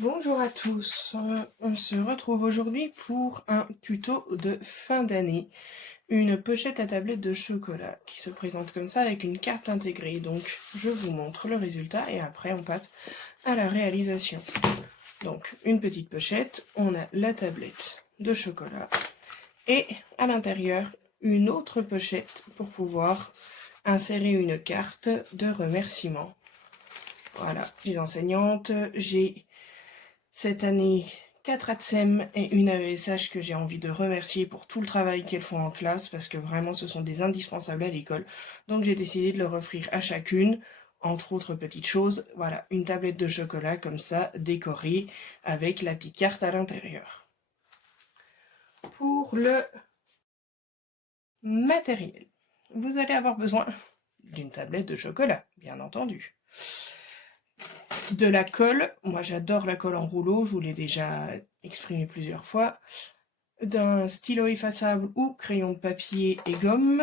Bonjour à tous, on se retrouve aujourd'hui pour un tuto de fin d'année, une pochette à tablette de chocolat qui se présente comme ça avec une carte intégrée. Donc je vous montre le résultat et après on passe à la réalisation. Donc une petite pochette, on a la tablette de chocolat et à l'intérieur une autre pochette pour pouvoir insérer une carte de remerciement. Voilà, les enseignantes, j'ai cette année 4 ATSEM et une AESH que j'ai envie de remercier pour tout le travail qu'elles font en classe parce que vraiment ce sont des indispensables à l'école. Donc j'ai décidé de leur offrir à chacune, entre autres petites choses, voilà, une tablette de chocolat comme ça, décorée avec la petite carte à l'intérieur. Pour le matériel, vous allez avoir besoin d'une tablette de chocolat, bien entendu. De la colle, moi j'adore la colle en rouleau, je vous l'ai déjà exprimé plusieurs fois. D'un stylo effaçable ou crayon de papier et gomme.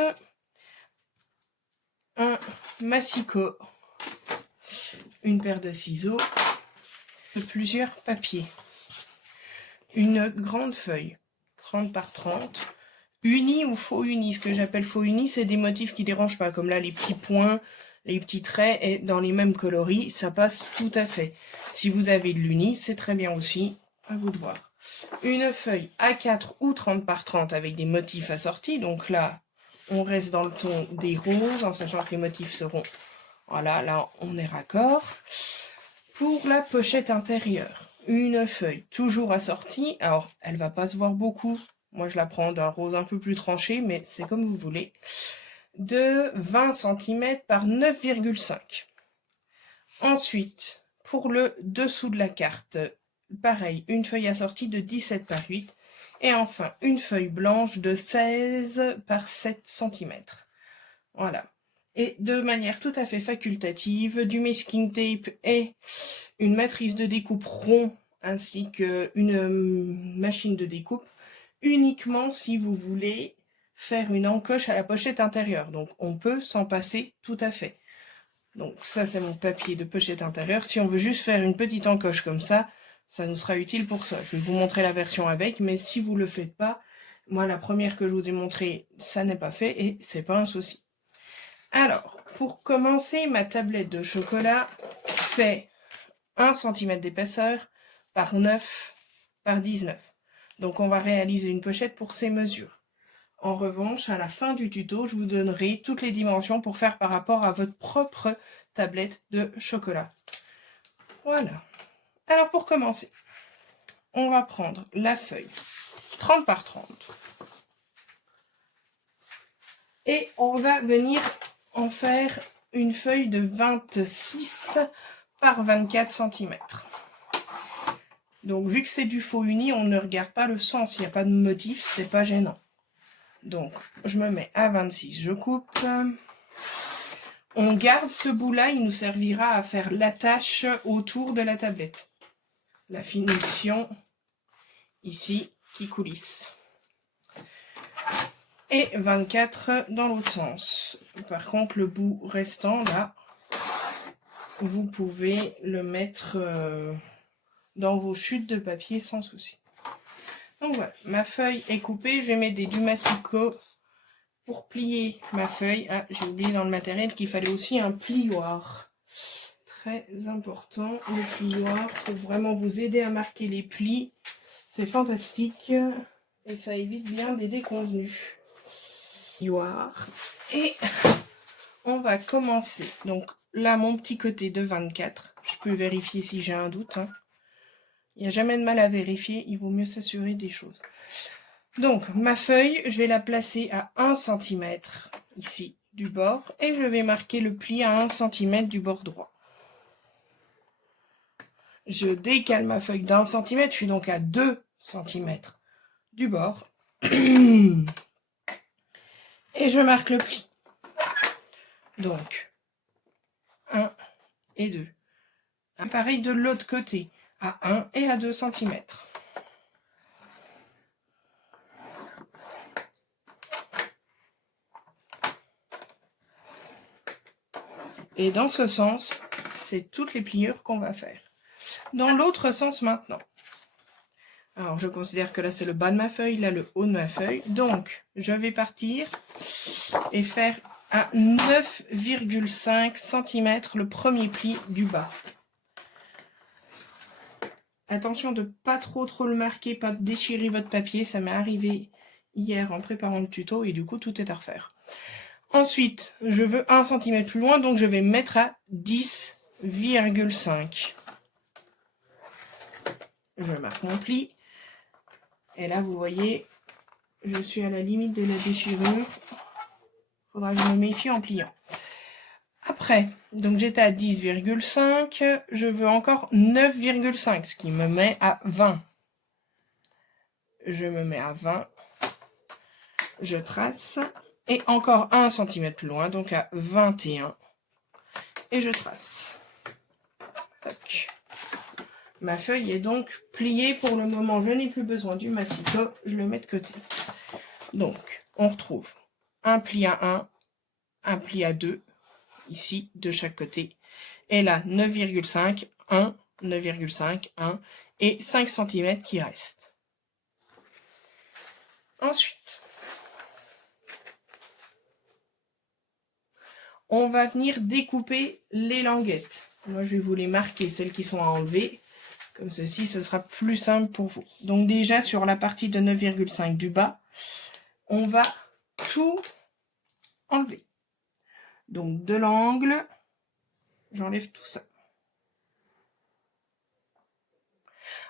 Un massicot. Une paire de ciseaux. Plusieurs papiers. Une grande feuille, 30 par 30. Uni ou faux uni. Ce que j'appelle faux uni, c'est des motifs qui dérangent pas, comme là les petits points, les petits traits, et dans les mêmes coloris, ça passe tout à fait. Si vous avez de l'uni, c'est très bien aussi, à vous de voir. Une feuille A4 ou 30 par 30 avec des motifs assortis, donc là, on reste dans le ton des roses, en sachant que les motifs seront, voilà, là, on est raccord. Pour la pochette intérieure, une feuille toujours assortie, alors, elle va pas se voir beaucoup, moi je la prends d'un rose un peu plus tranché, mais c'est comme vous voulez, de 20 cm par 9,5. Ensuite, pour le dessous de la carte, pareil, une feuille assortie de 17 par 8. Et enfin, une feuille blanche de 16 par 7 cm. Voilà. Et de manière tout à fait facultative, du masking tape et une matrice de découpe rond, ainsi qu'une machine de découpe, uniquement si vous voulez faire une encoche à la pochette intérieure. Donc on peut s'en passer tout à fait. Donc ça c'est mon papier de pochette intérieure. Si on veut juste faire une petite encoche comme ça, ça nous sera utile pour ça. Je vais vous montrer la version avec, mais si vous ne le faites pas, moi la première que je vous ai montrée, ça n'est pas fait et c'est pas un souci. Alors, pour commencer, ma tablette de chocolat fait 1 cm d'épaisseur par 9 par 19. Donc on va réaliser une pochette pour ces mesures. En revanche, à la fin du tuto, je vous donnerai toutes les dimensions pour faire par rapport à votre propre tablette de chocolat. Voilà. Alors pour commencer, on va prendre la feuille 30 par 30 et on va venir en faire une feuille de 26 par 24 cm. Donc vu que c'est du faux uni, on ne regarde pas le sens, il n'y a pas de motif, c'est pas gênant. Donc je me mets à 26, je coupe. On garde ce bout-là, il nous servira à faire l'attache autour de la tablette. La finition ici qui coulisse. Et 24 dans l'autre sens. Par contre, le bout restant là, vous pouvez le mettre dans vos chutes de papier sans souci. Donc voilà, ma feuille est coupée, je vais mettre du massicot pour plier ma feuille. Ah, j'ai oublié dans le matériel qu'il fallait aussi un plioir. Très important, le plioir pour vraiment vous aider à marquer les plis. C'est fantastique et ça évite bien des déconvenus. Plioir. Et on va commencer. Donc là, mon petit côté de 24. Je peux vérifier si j'ai un doute. Il n'y a jamais de mal à vérifier, il vaut mieux s'assurer des choses. Donc, ma feuille, je vais la placer à 1 cm ici du bord et je vais marquer le pli à 1 cm du bord droit. Je décale ma feuille d'1 cm, je suis donc à 2 cm du bord. Et je marque le pli. Donc, 1 et 2. Pareil de l'autre côté, à 1 et à 2 cm. Et dans ce sens, c'est toutes les pliures qu'on va faire. Dans l'autre sens maintenant. Alors, je considère que là, c'est le bas de ma feuille, là, le haut de ma feuille. Donc, je vais partir et faire à 9,5 cm le premier pli du bas. Attention de pas trop le marquer, pas de déchirer votre papier. Ça m'est arrivé hier en préparant le tuto et du coup, tout est à refaire. Ensuite, je veux 1 cm plus loin, donc je vais mettre à 10,5. Je marque mon pli. Et là, vous voyez, je suis à la limite de la déchirure. Il faudra que je me méfie en pliant. Après, donc j'étais à 10,5. Je veux encore 9,5, ce qui me met à 20. Je me mets à 20. Je trace. Et encore 1 cm plus loin, donc à 21. Et je trace. Tac. Ma feuille est donc pliée pour le moment. Je n'ai plus besoin du massito. Je le mets de côté. Donc, on retrouve un pli à 1, un pli à 2, ici, de chaque côté. Et là, 9,5, 1, 9,5, 1, et 5 cm qui restent. Ensuite, on va venir découper les languettes. Moi, je vais vous les marquer, celles qui sont à enlever. Comme ceci, ce sera plus simple pour vous. Donc déjà, sur la partie de 9,5 du bas, on va tout enlever. Donc de l'angle, j'enlève tout ça.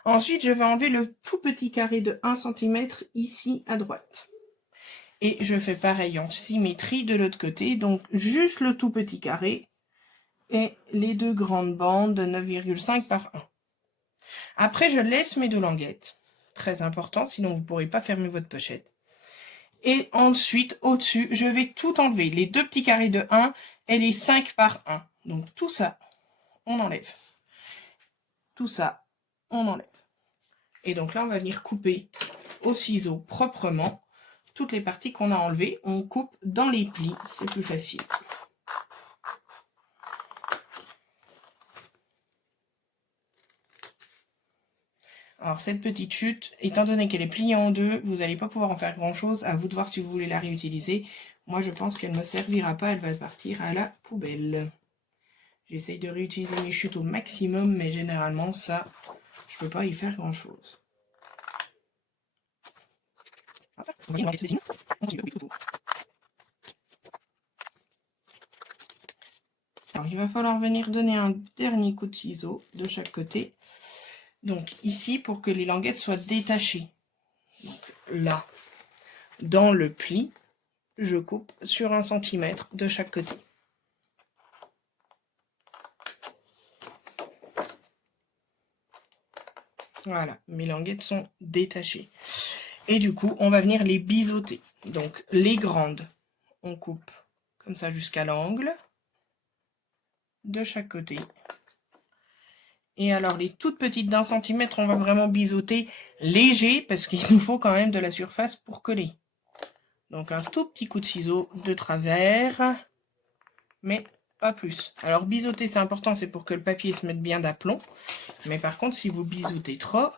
Ensuite, je vais enlever le tout petit carré de 1 cm ici à droite. Et je fais pareil en symétrie de l'autre côté. Donc juste le tout petit carré et les deux grandes bandes de 9,5 par 1. Après, je laisse mes deux languettes. Très important, sinon vous ne pourrez pas fermer votre pochette. Et ensuite, au-dessus, je vais tout enlever. Les deux petits carrés de 1 et les 5 par 1. Donc tout ça, on enlève. Tout ça, on enlève. Et donc là, on va venir couper au ciseau proprement toutes les parties qu'on a enlevées. On coupe dans les plis, c'est plus facile. Alors cette petite chute, étant donné qu'elle est pliée en deux, vous n'allez pas pouvoir en faire grand chose. À vous de voir si vous voulez la réutiliser. Moi, je pense qu'elle ne me servira pas. Elle va partir à la poubelle. J'essaye de réutiliser mes chutes au maximum, mais généralement, ça, je peux pas y faire grand chose. Alors, il va falloir venir donner un dernier coup de ciseau de chaque côté. Donc, ici, pour que les languettes soient détachées. Donc, là, dans le pli, je coupe sur 1 cm de chaque côté. Voilà, mes languettes sont détachées. Et du coup, on va venir les biseauter. Donc, les grandes, on coupe comme ça jusqu'à l'angle, de chaque côté. Et alors, les toutes petites d'1 cm, on va vraiment biseauter léger, parce qu'il nous faut quand même de la surface pour coller. Donc, un tout petit coup de ciseau de travers, mais pas plus. Alors, biseauter, c'est important, c'est pour que le papier se mette bien d'aplomb. Mais par contre, si vous biseautez trop,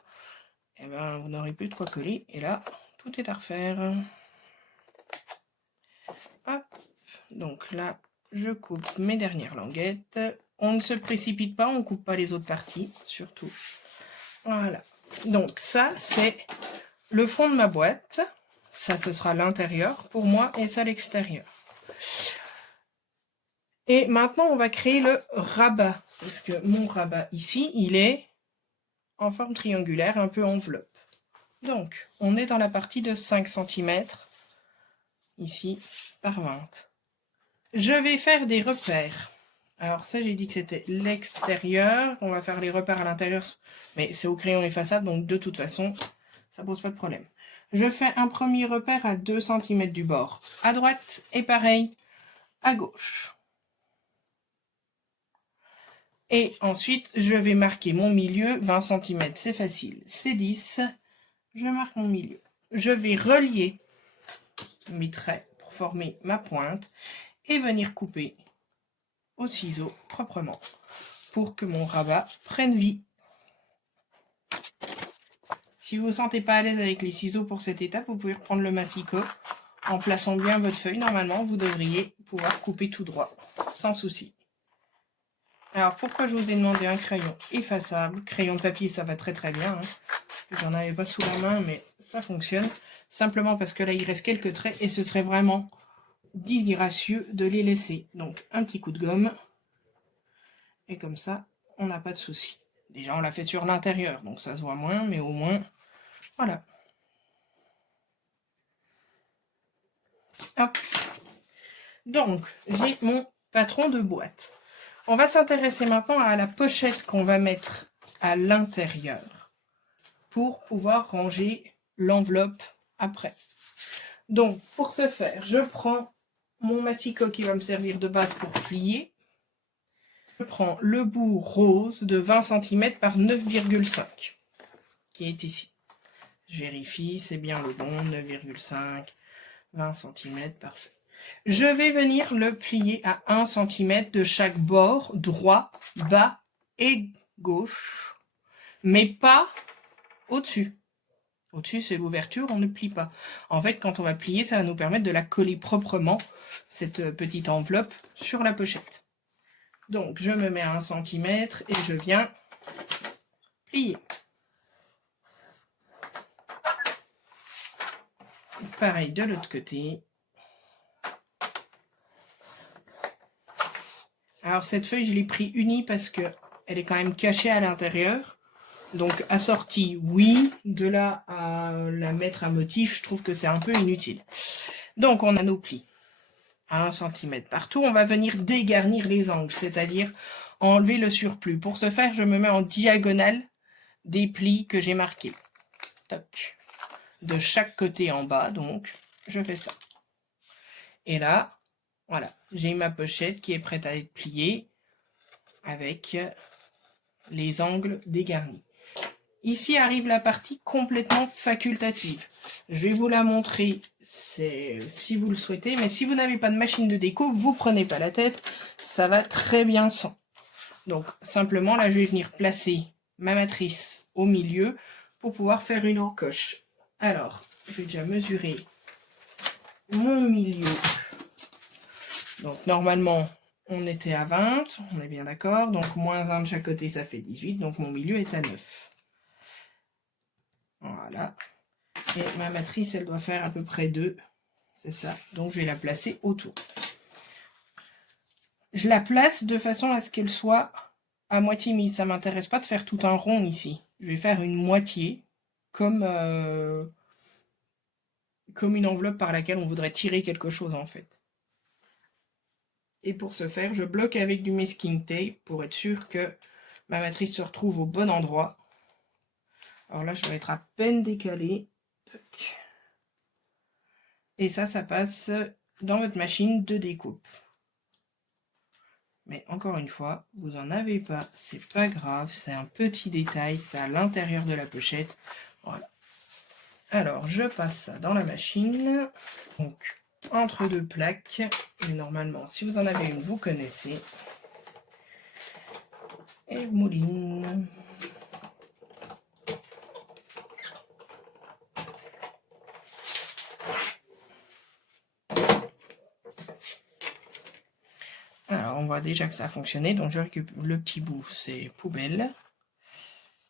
eh ben, vous n'aurez plus de quoi coller. Et là, tout est à refaire. Hop. Donc là, je coupe mes dernières languettes. On ne se précipite pas, on ne coupe pas les autres parties, surtout. Voilà. Donc ça, c'est le fond de ma boîte. Ça, ce sera l'intérieur pour moi et ça l'extérieur. Et maintenant, on va créer le rabat. Parce que mon rabat ici, il est en forme triangulaire, un peu enveloppe. Donc, on est dans la partie de 5 cm, ici, par 20. Je vais faire des repères. Alors ça, j'ai dit que c'était l'extérieur. On va faire les repères à l'intérieur, mais c'est au crayon effaçable, donc de toute façon, ça pose pas de problème. Je fais un premier repère à 2 cm du bord, à droite, et pareil, à gauche. Et ensuite, je vais marquer mon milieu, 20 cm, c'est facile, c'est 10. Je marque mon milieu. Je vais relier mes traits pour former ma pointe et venir couper au ciseau proprement pour que mon rabat prenne vie. Si vous ne vous sentez pas à l'aise avec les ciseaux pour cette étape, vous pouvez reprendre le massicot. En plaçant bien votre feuille, normalement, vous devriez pouvoir couper tout droit, sans souci. Alors, pourquoi je vous ai demandé un crayon effaçable? Crayon de papier, ça va très très bien. Hein. J'en avais pas sous la main, mais ça fonctionne. Simplement parce que là, il reste quelques traits et ce serait vraiment disgracieux de les laisser. Donc, un petit coup de gomme. Et comme ça, on n'a pas de souci. Déjà, on l'a fait sur l'intérieur, donc ça se voit moins, mais au moins, voilà. Hop. Donc, j'ai mon patron de boîte. On va s'intéresser maintenant à la pochette qu'on va mettre à l'intérieur pour pouvoir ranger l'enveloppe après. Donc, pour ce faire, je prends mon massicot qui va me servir de base pour plier. Je prends le bout rose de 20 cm par 9,5 qui est ici. Je vérifie, c'est bien le bon, 9,5, 20 cm, parfait. Je vais venir le plier à 1 cm de chaque bord, droit, bas et gauche, mais pas au-dessus. Au-dessus, c'est l'ouverture, on ne plie pas. En fait, quand on va plier, ça va nous permettre de la coller proprement, cette petite enveloppe, sur la pochette. Donc, je me mets à 1 cm et je viens plier. Pareil de l'autre côté. Alors, cette feuille, je l'ai pris unie parce qu'elle est quand même cachée à l'intérieur. Donc, assortie, oui. De là à la mettre à motif, je trouve que c'est un peu inutile. Donc, on a nos plis à 1 cm partout. On va venir dégarnir les angles, c'est-à-dire enlever le surplus. Pour ce faire, je me mets en diagonale des plis que j'ai marqués. Toc. De chaque côté en bas, donc, je fais ça. Et là, voilà, j'ai ma pochette qui est prête à être pliée avec les angles dégarnis. Ici arrive la partie complètement facultative. Je vais vous la montrer si vous le souhaitez, mais si vous n'avez pas de machine de déco, vous prenez pas la tête, ça va très bien sans. Donc simplement là je vais venir placer ma matrice au milieu pour pouvoir faire une encoche. Alors, je vais déjà mesurer mon milieu. Donc normalement on était à 20, on est bien d'accord, donc moins 1 de chaque côté ça fait 18, donc mon milieu est à 9. Voilà. Et ma matrice, elle doit faire à peu près 2. C'est ça. Donc, je vais la placer autour. Je la place de façon à ce qu'elle soit à moitié mise. Ça ne m'intéresse pas de faire tout un rond ici. Je vais faire une moitié, comme une enveloppe par laquelle on voudrait tirer quelque chose, en fait. Et pour ce faire, je bloque avec du masking tape pour être sûr que ma matrice se retrouve au bon endroit. Alors là, je vais être à peine décalée. Et ça passe dans votre machine de découpe. Mais encore une fois, vous n'en avez pas, c'est pas grave, c'est un petit détail, c'est à l'intérieur de la pochette. Voilà. Alors, je passe ça dans la machine. Donc, entre deux plaques. Et normalement, si vous en avez une, vous connaissez. Et je mouline. Alors, on voit déjà que ça a fonctionné. Donc, je récupère le petit bout, c'est poubelle.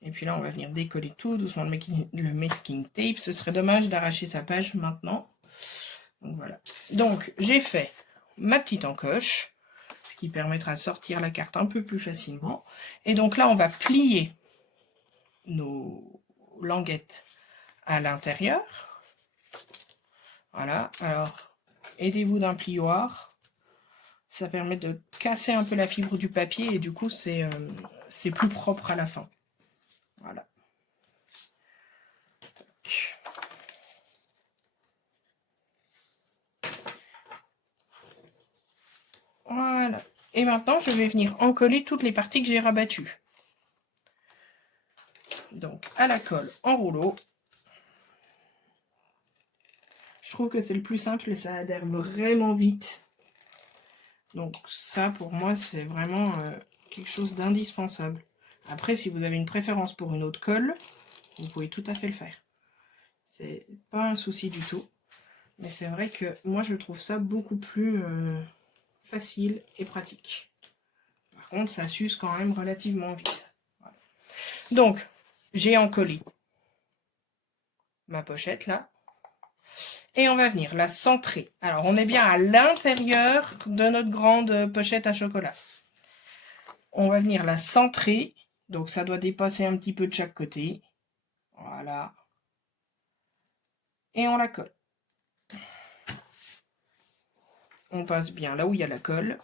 Et puis là, on va venir décoller tout doucement le masking tape. Ce serait dommage d'arracher sa page maintenant. Donc, voilà. Donc, j'ai fait ma petite encoche, ce qui permettra de sortir la carte un peu plus facilement. Et donc là, on va plier nos languettes à l'intérieur. Voilà. Alors, aidez-vous d'un plioir. Ça permet de casser un peu la fibre du papier et du coup, c'est plus propre à la fin. Voilà. Voilà. Et maintenant, je vais venir encoller toutes les parties que j'ai rabattues. Donc, à la colle en rouleau. Je trouve que c'est le plus simple et ça adhère vraiment vite. Donc ça, pour moi, c'est vraiment quelque chose d'indispensable. Après, si vous avez une préférence pour une autre colle, Vous pouvez tout à fait le faire. C'est pas un souci du tout. Mais c'est vrai que moi, je trouve ça beaucoup plus facile et pratique. Par contre, ça s'use quand même relativement vite. Voilà. Donc, j'ai encollé ma pochette là. Et on va venir la centrer. Alors, on est bien à l'intérieur de notre grande pochette à chocolat. On va venir la centrer. Donc, ça doit dépasser un petit peu de chaque côté. Voilà. Et on la colle. On passe bien là où il y a la colle.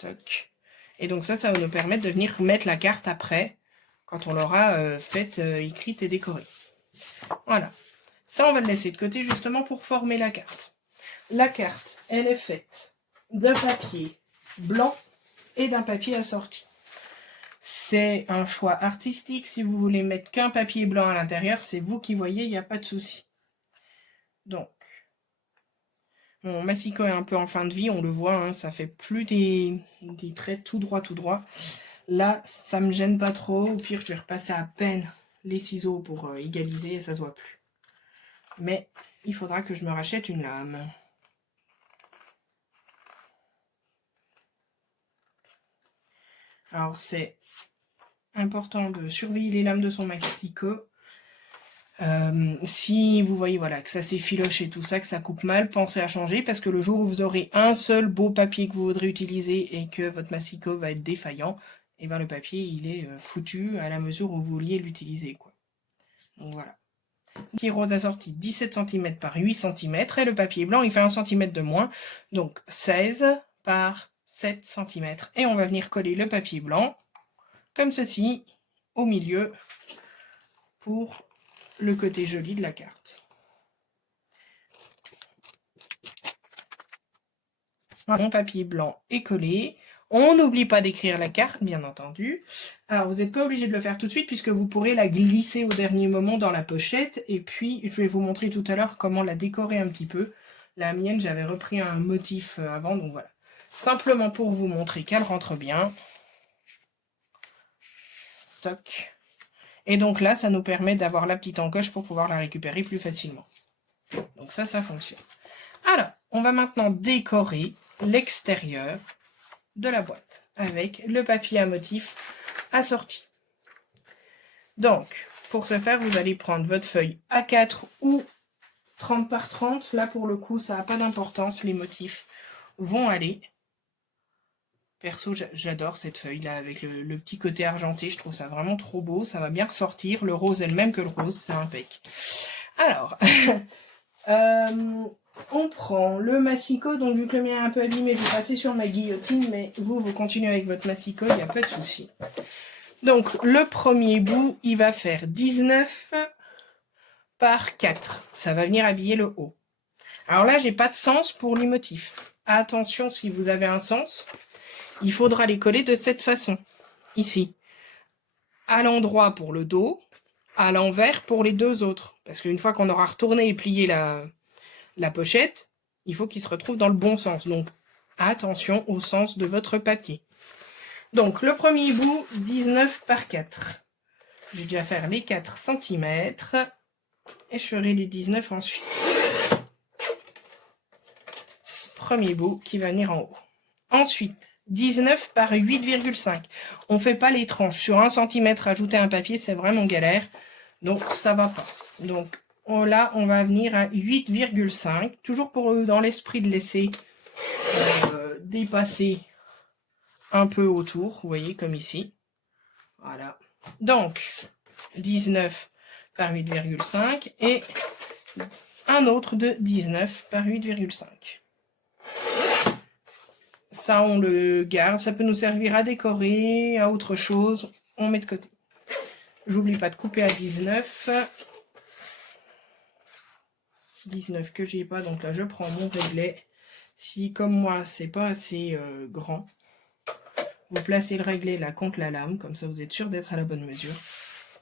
Toc. Et donc ça va nous permettre de venir mettre la carte après, quand on l'aura faite, écrite et décorée. Voilà. Ça, on va le laisser de côté justement pour former la carte. La carte, elle est faite d'un papier blanc et d'un papier assorti. C'est un choix artistique. Si vous voulez mettre qu'un papier blanc à l'intérieur, c'est vous qui voyez, il n'y a pas de souci. Donc, mon massicot est un peu en fin de vie, on le voit, hein, ça fait plus des traits tout droit, tout droit. Là, ça me gêne pas trop. Au pire, je vais repasser à peine les ciseaux pour égaliser et ça se voit plus. Mais il faudra que je me rachète une lame. Alors, c'est important de surveiller les lames de son massicot. Si vous voyez voilà, que ça s'effiloche et tout ça, que ça coupe mal, pensez à changer parce que le jour où vous aurez un seul beau papier que vous voudrez utiliser et que votre massicot va être défaillant, et bien le papier il est foutu à la mesure où vous vouliez l'utiliser, quoi. Donc voilà. Petit rose assorti 17 cm par 8 cm et le papier blanc il fait 1 cm de moins, donc 16 par 7 cm. Et on va venir coller le papier blanc comme ceci au milieu pour le côté joli de la carte. Mon papier blanc est collé. On n'oublie pas d'écrire la carte, bien entendu. Alors, vous n'êtes pas obligé de le faire tout de suite puisque vous pourrez la glisser au dernier moment dans la pochette. Et puis, je vais vous montrer tout à l'heure comment la décorer un petit peu. La mienne, j'avais repris un motif avant, donc voilà. Simplement pour vous montrer qu'elle rentre bien. Toc. Et donc là, ça nous permet d'avoir la petite encoche pour pouvoir la récupérer plus facilement. Donc ça fonctionne. Alors, on va maintenant décorer l'extérieur de la boîte avec le papier à motif assorti. Donc, pour ce faire, vous allez prendre votre feuille A4 ou 30 par 30. Là, pour le coup, ça n'a pas d'importance. Les motifs vont aller. Perso, j'adore cette feuille-là avec le petit côté argenté. Je trouve ça vraiment trop beau. Ça va bien ressortir. Le rose est le même que le rose. C'est impec. Alors, on prend le massicot. Donc, vu que le mien est un peu abîmé, je vais passer sur ma guillotine. Mais vous continuez avec votre massicot. Il n'y a pas de souci. Donc, le premier bout, il va faire 19 par 4. Ça va venir habiller le haut. Alors là, j'ai pas de sens pour les motifs. Attention, si vous avez un sens, il faudra les coller de cette façon. Ici. À l'endroit pour le dos, à l'envers pour les deux autres. Parce qu'une fois qu'on aura retourné et plié la pochette, il faut qu'il se retrouve dans le bon sens. Donc, attention au sens de votre papier. Donc, le premier bout, 19 par 4. Je vais déjà faire les 4 cm. Et je ferai les 19 ensuite. Premier bout qui va venir en haut. Ensuite, 19 par 8,5. On ne fait pas les tranches. Sur 1 cm, ajouter un papier, c'est vraiment galère. Donc, ça va pas. Donc, là, on va venir à 8,5. Toujours dans l'esprit de laisser dépasser un peu autour. Vous voyez, comme ici. Voilà. Donc, 19 par 8,5 et un autre de 19 par 8,5. Ça, on le garde. Ça peut nous servir à décorer, à autre chose. On met de côté. J'oublie pas de couper à 19. 19 que j'ai pas. Donc là, je prends mon réglet. Si, comme moi, c'est pas assez grand, vous placez le réglet là contre la lame. Comme ça, vous êtes sûr d'être à la bonne mesure.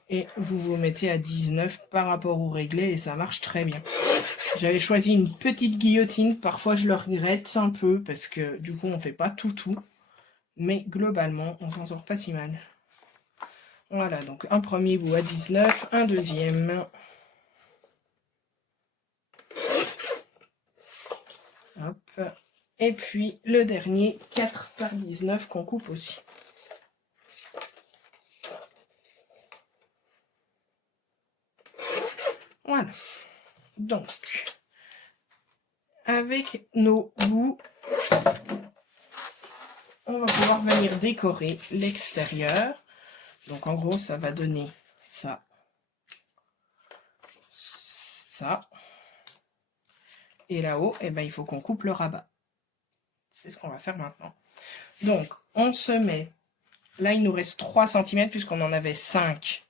Et vous vous mettez à 19 par rapport au réglet. Et ça marche très bien. J'avais choisi une petite guillotine. Parfois, je le regrette un peu parce que du coup, on fait pas tout. Mais globalement, on s'en sort pas si mal. Voilà, donc un premier bout à 19, un deuxième. Hop. Et puis le dernier, 4 par 19 qu'on coupe aussi. Voilà. Donc, avec nos bouts, on va pouvoir venir décorer l'extérieur. Donc en gros, ça va donner ça. Ça. Et là-haut, eh ben, il faut qu'on coupe le rabat. C'est ce qu'on va faire maintenant. Donc, on se met... Là, il nous reste 3 cm puisqu'on en avait 5.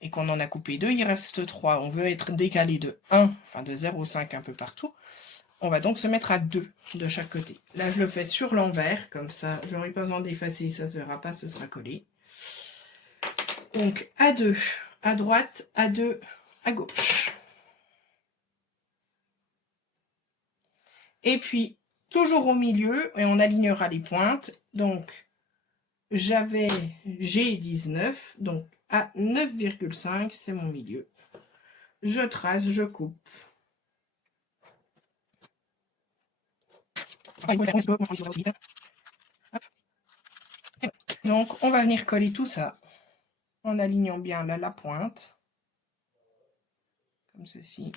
Et qu'on en a coupé 2, il reste 3. On veut être décalé de 1, enfin de 0,5 un peu partout. On va donc se mettre à 2 de chaque côté. Là, je le fais sur l'envers, comme ça, je n'aurai pas besoin d'effacer, ça ne se verra pas, ce sera collé. Donc, à 2 à droite, à 2 à gauche. Et puis, toujours au milieu, et on alignera les pointes. Donc, j'ai 19, donc à 9,5, c'est mon milieu. Je trace, je coupe. Donc, on va venir coller tout ça en alignant bien là la pointe. Comme ceci.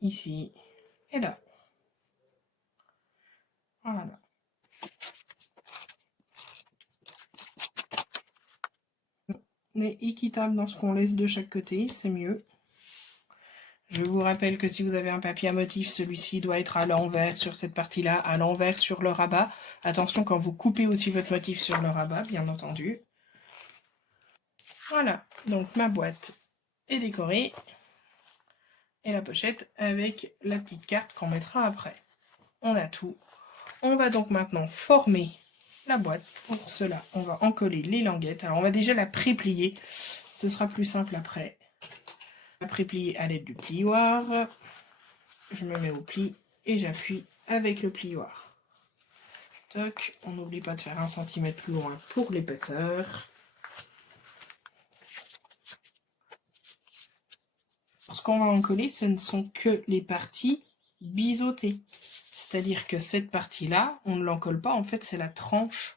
Ici et là. Voilà. On est équitable dans ce qu'on laisse de chaque côté, c'est mieux. Je vous rappelle que si vous avez un papier à motif, celui-ci doit être à l'envers sur cette partie-là, à l'envers sur le rabat. Attention quand vous coupez aussi votre motif sur le rabat, bien entendu. Voilà, donc ma boîte est décorée. Et la pochette avec la petite carte qu'on mettra après. On a tout. On va donc maintenant former la boîte. Pour cela, on va encoller les languettes. Alors, on va déjà la préplier. Ce sera plus simple après. La préplier à l'aide du plioir. Je me mets au pli et j'appuie avec le plioir. Toc. On n'oublie pas de faire 1 cm plus loin pour l'épaisseur. Ce qu'on va encoller, ce ne sont que les parties biseautées. C'est-à-dire que cette partie-là, on ne l'encolle pas. En fait, c'est la tranche,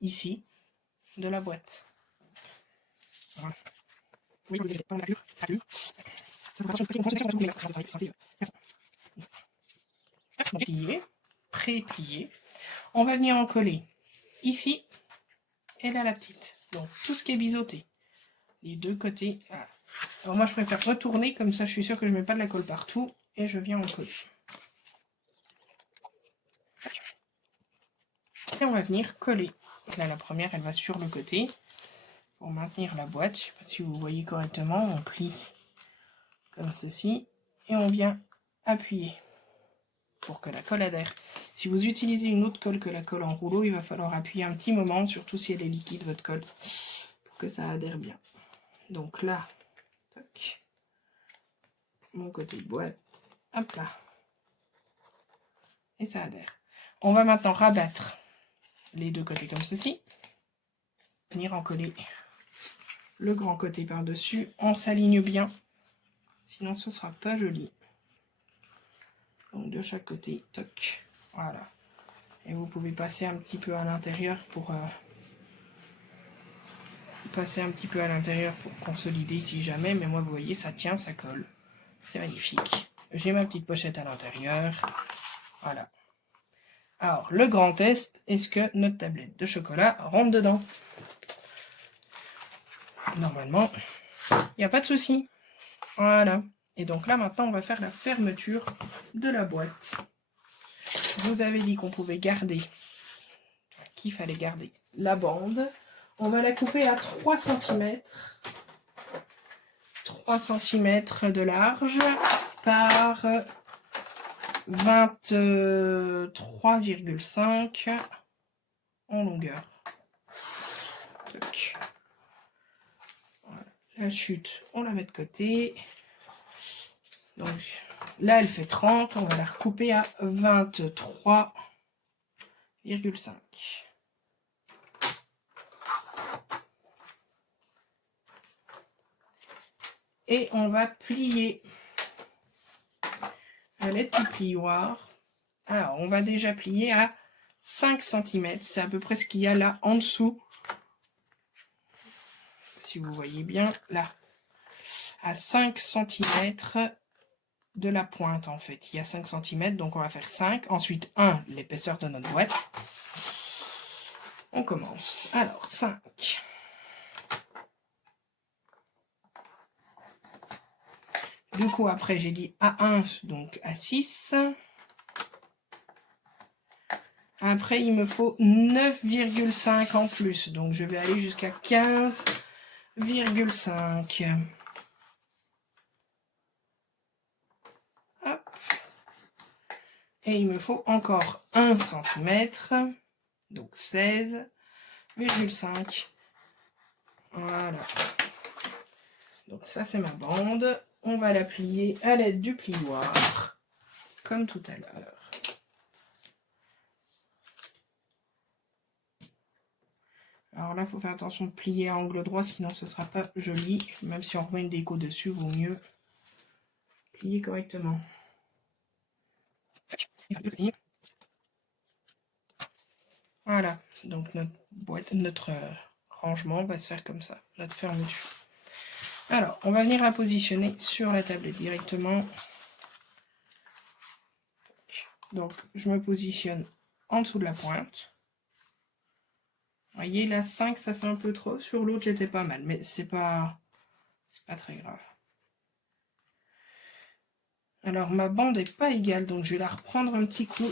ici, de la boîte. Voilà. Oui, plié, pré-plié. On va venir encoller ici et là la petite. Donc, tout ce qui est biseauté. Les deux côtés. Voilà. Alors, moi, je préfère retourner, comme ça, je suis sûre que je ne mets pas de la colle partout. Et je viens encoller. Et on va venir coller. Donc là, la première, elle va sur le côté. Pour maintenir la boîte, je ne sais pas si vous voyez correctement, on plie comme ceci. Et on vient appuyer pour que la colle adhère. Si vous utilisez une autre colle que la colle en rouleau, il va falloir appuyer un petit moment, surtout si elle est liquide, votre colle, pour que ça adhère bien. Donc là, toc, mon côté de boîte, hop là. Et ça adhère. On va maintenant rabattre les deux côtés comme ceci. Venir en coller le grand côté par-dessus. On s'aligne bien, sinon ce sera pas joli. Donc de chaque côté, toc, voilà. Et vous pouvez passer un petit peu à l'intérieur pour consolider si jamais. Mais moi, vous voyez, ça tient, ça colle. C'est magnifique. J'ai ma petite pochette à l'intérieur. Voilà. Alors, le grand test, est-ce que notre tablette de chocolat rentre dedans? Normalement, il n'y a pas de souci. Voilà. Et donc là, maintenant, on va faire la fermeture de la boîte. Je vous avais dit qu'on pouvait garder, qu'il fallait garder la bande. On va la couper à 3 cm. 3 cm de large par 23,5 en longueur. Voilà. La chute, on la met de côté. Donc là, elle fait 30. On va la recouper à 23,5. Et on va plier à l'aide du plioir. Alors, on va déjà plier à 5 cm. C'est à peu près ce qu'il y a là en dessous. Si vous voyez bien, là. À 5 cm de la pointe, en fait. Il y a 5 cm, donc on va faire 5. Ensuite, 1, l'épaisseur de notre boîte. On commence. Alors, 5. Du coup, après, j'ai dit A1, donc A6. Après, il me faut 9,5 en plus. Donc, je vais aller jusqu'à 15,5. Hop. Et il me faut encore 1 cm. Donc, 16,5. Voilà. Donc, ça, c'est ma bande. On va la plier à l'aide du plioir, comme tout à l'heure. Alors là, il faut faire attention de plier à angle droit, sinon ce ne sera pas joli. Même si on remet une déco dessus, il vaut mieux plier correctement. Voilà, donc notre boîte, notre rangement va se faire comme ça, notre fermeture. Alors, on va venir la positionner sur la tablette directement. Donc, je me positionne en dessous de la pointe. Vous voyez, là, 5, ça fait un peu trop. Sur l'autre, j'étais pas mal, mais c'est pas très grave. Alors, ma bande n'est pas égale, donc je vais la reprendre un petit coup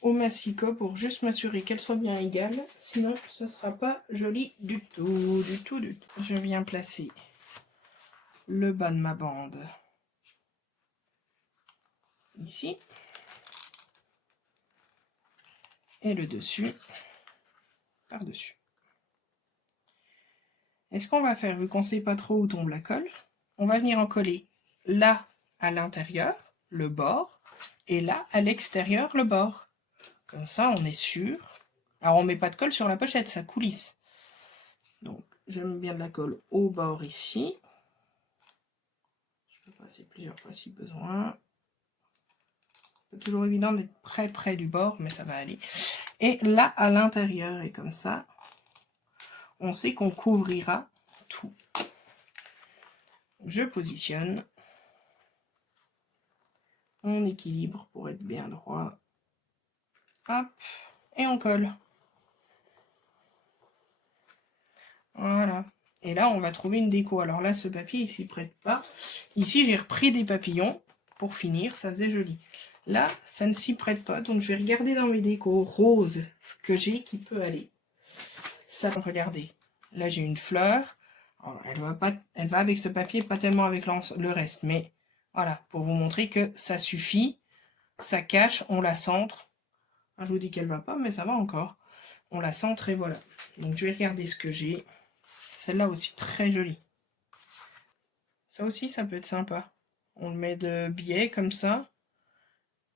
au massicot pour juste m'assurer qu'elle soit bien égale. Sinon, ce ne sera pas joli du tout, du tout. Je viens placer le bas de ma bande ici. Et le dessus par-dessus. Et ce qu'on va faire, vu qu'on ne sait pas trop où tombe la colle, on va venir en coller là à l'intérieur, le bord, et là à l'extérieur, le bord. Comme ça, on est sûr. Alors, on ne met pas de colle sur la pochette, ça coulisse. Donc, je mets bien de la colle au bord ici. Je peux passer plusieurs fois si besoin. C'est toujours évident d'être près du bord, mais ça va aller. Et là, à l'intérieur, et comme ça, on sait qu'on couvrira tout. Je positionne. On équilibre pour être bien droit. Hop, et on colle. Voilà. Et là, on va trouver une déco. Alors là, ce papier, il s'y prête pas. Ici, j'ai repris des papillons pour finir. Ça faisait joli. Là, ça ne s'y prête pas. Donc, je vais regarder dans mes décos roses que j'ai qui peut aller. Ça, regardez. Là, j'ai une fleur. Alors, elle va avec ce papier, pas tellement avec le reste. Mais voilà, pour vous montrer que ça suffit. Ça cache, on la centre. Je vous dis qu'elle va pas, mais ça va encore. On la centre et voilà. Donc, je vais regarder ce que j'ai. Celle-là aussi, très jolie. Ça aussi, ça peut être sympa. On le met de biais comme ça.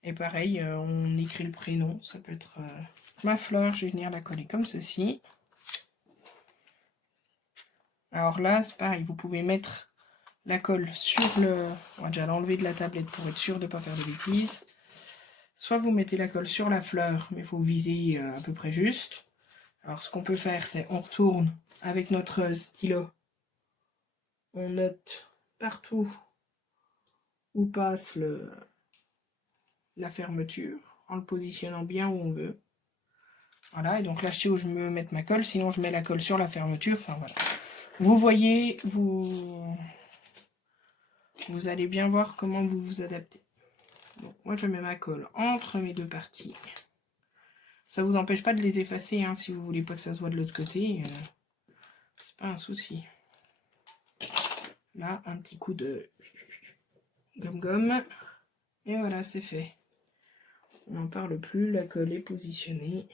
Et pareil, on écrit le prénom. Ça peut être ma fleur. Je vais venir la coller comme ceci. Alors là, c'est pareil. Vous pouvez mettre la colle sur le... On va déjà l'enlever de la tablette pour être sûr de ne pas faire de bêtises. Soit vous mettez la colle sur la fleur, mais il faut viser à peu près juste. Alors ce qu'on peut faire, c'est on retourne avec notre stylo. On note partout où passe la fermeture, en le positionnant bien où on veut. Voilà, et donc là je sais où je me mettre ma colle, sinon je mets la colle sur la fermeture, enfin voilà. Vous voyez, vous allez bien voir comment vous vous adaptez. Donc moi je mets ma colle entre mes deux parties. Ça vous empêche pas de les effacer, hein, si vous voulez pas que ça se voit de l'autre côté, c'est pas un souci. Là, un petit coup de gomme-gomme, et voilà, c'est fait. On n'en parle plus, la colle est positionnée.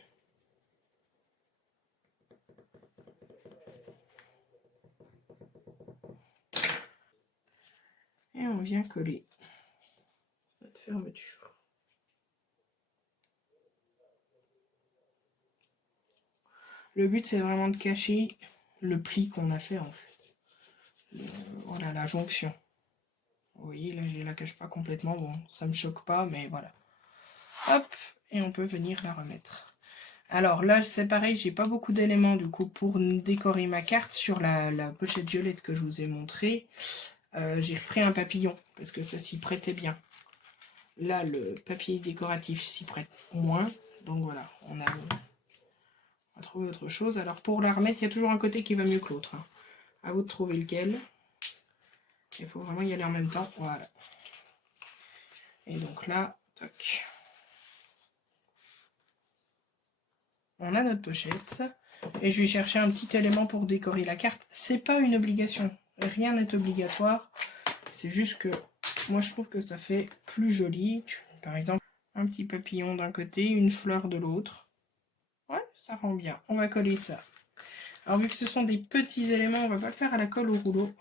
Et on vient coller notre fermeture. Le but, c'est vraiment de cacher le pli qu'on a fait, en fait. Voilà, à la jonction. Oui, là je la cache pas complètement, bon, ça me choque pas, mais voilà. Hop, et on peut venir la remettre. Alors là, c'est pareil, j'ai pas beaucoup d'éléments du coup pour décorer ma carte. Sur la pochette violette que je vous ai montrée, j'ai repris un papillon, parce que ça s'y prêtait bien. Là, le papier décoratif s'y prête moins, donc voilà, on a trouvé autre chose. Alors pour la remettre, il y a toujours un côté qui va mieux que l'autre. Hein. À vous de trouver lequel. Il faut vraiment y aller en même temps, voilà. Et donc là, toc. On a notre pochette. Et je vais chercher un petit élément pour décorer la carte. C'est pas une obligation. Rien n'est obligatoire. C'est juste que moi je trouve que ça fait plus joli. Par exemple, un petit papillon d'un côté, une fleur de l'autre. Ouais, ça rend bien. On va coller ça. Alors vu que ce sont des petits éléments, on va pas le faire à la colle au rouleau.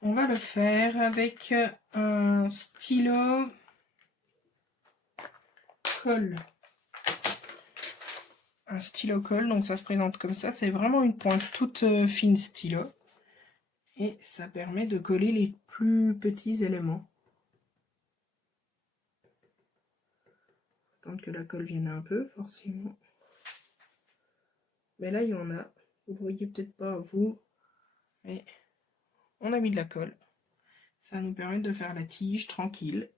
On va le faire avec un stylo colle. Un stylo colle, donc ça se présente comme ça. C'est vraiment une pointe toute fine stylo. Et ça permet de coller les plus petits éléments. Attendre que la colle vienne un peu, forcément. Mais là, il y en a. Vous ne voyez peut-être pas, vous. Mais on a mis de la colle. Ça va nous permettre de faire la tige tranquille.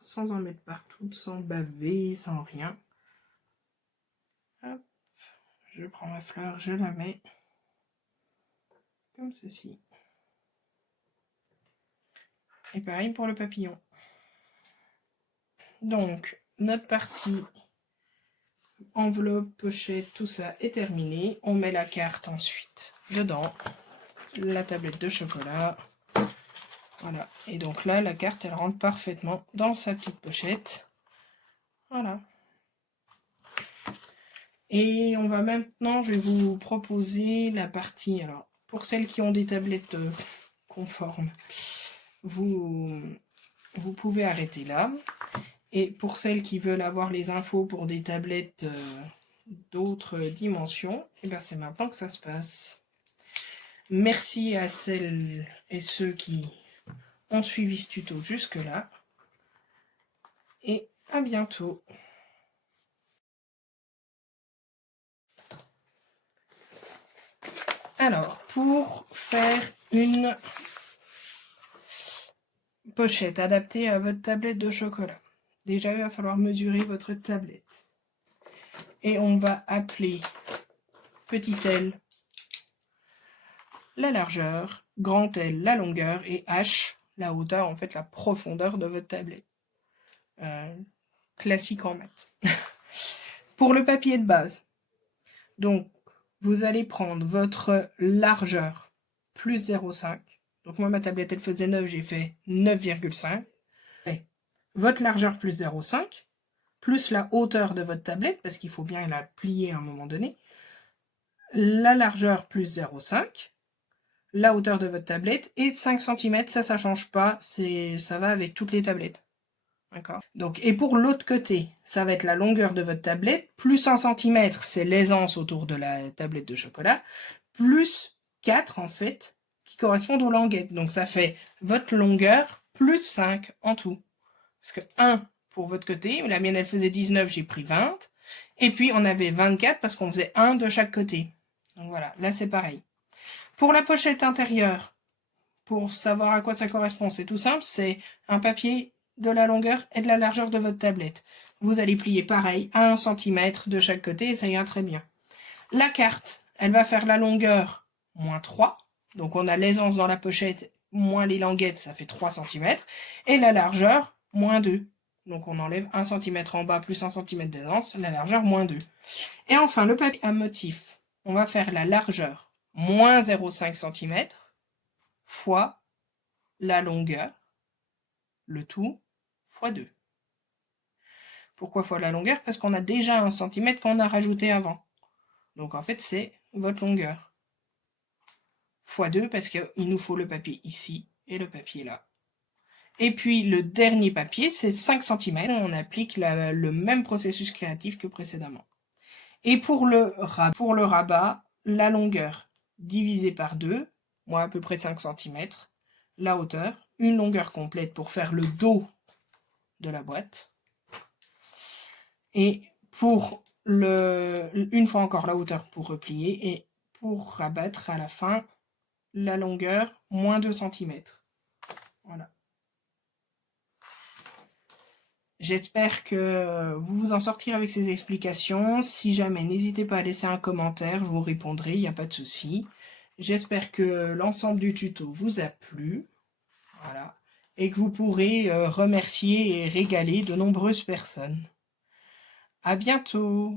Sans en mettre partout, sans baver, sans rien. Hop. Je prends ma fleur, je la mets. Comme ceci. Et pareil pour le papillon. Donc, notre partie enveloppe, pochette, tout ça est terminé. On met la carte ensuite dedans. La tablette de chocolat. Voilà. Et donc là, la carte, elle rentre parfaitement dans sa petite pochette. Voilà. Et on va maintenant, je vais vous proposer la partie. Alors, pour celles qui ont des tablettes conformes, vous pouvez arrêter là. Et pour celles qui veulent avoir les infos pour des tablettes d'autres dimensions, et ben c'est maintenant que ça se passe. Merci à celles et ceux qui ont suivi ce tuto jusque-là. Et à bientôt. Alors, pour faire une pochette adaptée à votre tablette de chocolat, déjà il va falloir mesurer votre tablette. Et on va appeler petit L la largeur, grand L la longueur et H la hauteur, en fait la profondeur de votre tablette. Classique en maths. Pour le papier de base, donc vous allez prendre votre largeur plus 0,5. Donc moi ma tablette elle faisait 9, j'ai fait 9,5. Votre largeur plus 0,5 plus la hauteur de votre tablette, parce qu'il faut bien la plier à un moment donné. La largeur plus 0,5. La hauteur de votre tablette et 5 cm, ça ne change pas, ça va avec toutes les tablettes. D'accord. Donc, et pour l'autre côté, ça va être la longueur de votre tablette, plus 1 cm, c'est l'aisance autour de la tablette de chocolat, plus 4 en fait, qui correspondent aux languettes. Donc ça fait votre longueur plus 5 en tout. Parce que 1 pour votre côté, la mienne elle faisait 19, j'ai pris 20. Et puis on avait 24 parce qu'on faisait 1 de chaque côté. Donc voilà, là c'est pareil. Pour la pochette intérieure, pour savoir à quoi ça correspond, c'est tout simple, c'est un papier de la longueur et de la largeur de votre tablette. Vous allez plier pareil à 1 cm de chaque côté et ça ira très bien. La carte, elle va faire la longueur moins 3. Donc on a l'aisance dans la pochette moins les languettes, ça fait 3 cm. Et la largeur moins 2. Donc on enlève 1 cm en bas plus 1 cm d'aisance, la largeur moins 2. Et enfin le papier à motif, on va faire la largeur moins 0,5 cm fois la longueur, le tout, fois 2. Pourquoi fois la longueur? Parce qu'on a déjà 1 cm qu'on a rajouté avant. Donc en fait, c'est votre longueur. Fois 2 parce qu'il nous faut le papier ici et le papier là. Et puis le dernier papier, c'est 5 cm. On applique le même processus créatif que précédemment. Et pour le rabat, la longueur divisée par 2, moi à peu près 5 cm, la hauteur, une longueur complète pour faire le dos de la boîte. Et pour une fois encore la hauteur pour replier et pour rabattre à la fin la longueur moins 2 cm. Voilà. J'espère que vous vous en sortirez avec ces explications. Si jamais, n'hésitez pas à laisser un commentaire, je vous répondrai, il n'y a pas de souci. J'espère que l'ensemble du tuto vous a plu. Voilà. Et que vous pourrez remercier et régaler de nombreuses personnes. À bientôt!